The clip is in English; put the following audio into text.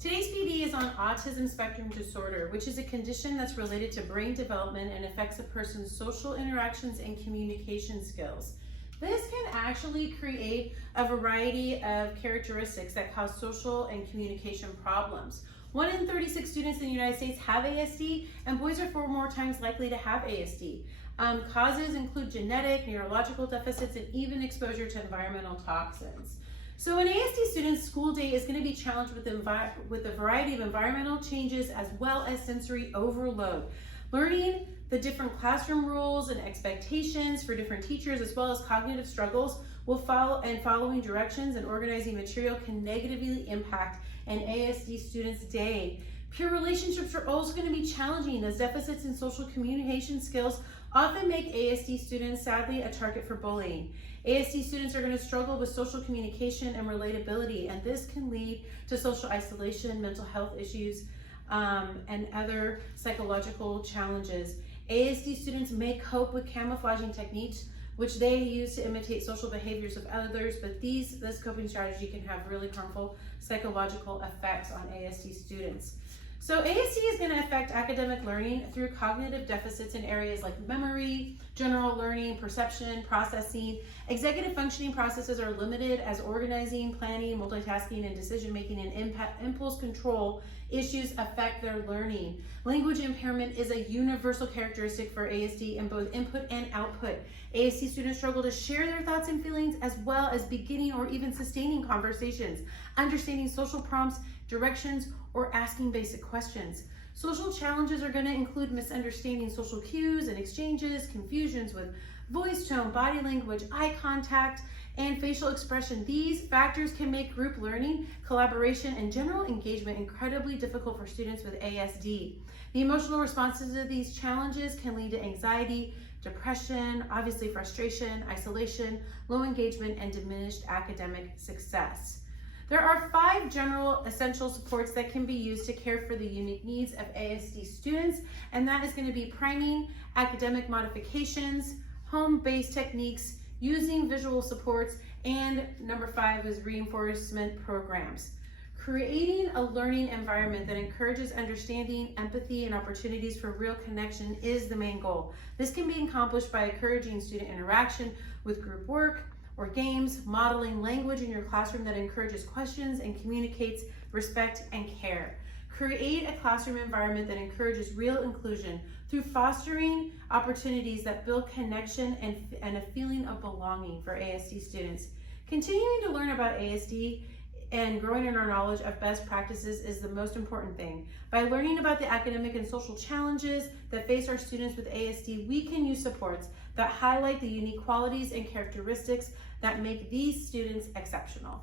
Today's PD is on autism spectrum disorder, which is a condition that's related to brain development and affects a person's social interactions and communication skills. This can actually create a variety of characteristics that cause social and communication problems. 1 in 36 students in the United States have ASD, and boys are 4 more times likely to have ASD. Causes include genetic, neurological deficits, and even exposure to environmental toxins. So an ASD student's school day is going to be challenged with a variety of environmental changes as well as sensory overload. Learning the different classroom rules and expectations for different teachers, as well as cognitive struggles, following directions and organizing material can negatively impact an ASD student's day. Peer relationships are also going to be challenging, as deficits in social communication skills often make ASD students, sadly, a target for bullying. ASD students are going to struggle with social communication and relatability, and this can lead to social isolation, mental health issues, and other psychological challenges. ASD students may cope with camouflaging techniques, which they use to imitate social behaviors of others, but this coping strategy can have really harmful psychological effects on ASD students. So ASD is going to affect academic learning through cognitive deficits in areas like memory, general learning, perception, processing. Executive functioning processes are limited, as organizing, planning, multitasking, and decision-making and impulse control issues affect their learning. Language impairment is a universal characteristic for ASD in both input and output. ASD students struggle to share their thoughts and feelings, as well as beginning or even sustaining conversations, understanding social prompts, directions, or asking basic questions. Social challenges are going to include misunderstanding social cues and exchanges, confusions with voice tone, body language, eye contact, and facial expression. These factors can make group learning, collaboration, and general engagement incredibly difficult for students with ASD. The emotional responses to these challenges can lead to anxiety, depression, obviously frustration, isolation, low engagement, and diminished academic success. There are 5 general essential supports that can be used to care for the unique needs of ASD students, and that is going to be priming, academic modifications, home-based techniques, using visual supports, and number 5 is reinforcement programs. Creating a learning environment that encourages understanding, empathy, and opportunities for real connection is the main goal. This can be accomplished by encouraging student interaction with group work or games, modeling language in your classroom that encourages questions and communicates respect and care. Create a classroom environment that encourages real inclusion through fostering opportunities that build connection and a feeling of belonging for ASD students. Continuing to learn about ASD and growing in our knowledge of best practices is the most important thing. By learning about the academic and social challenges that face our students with ASD, we can use supports that highlight the unique qualities and characteristics that make these students exceptional.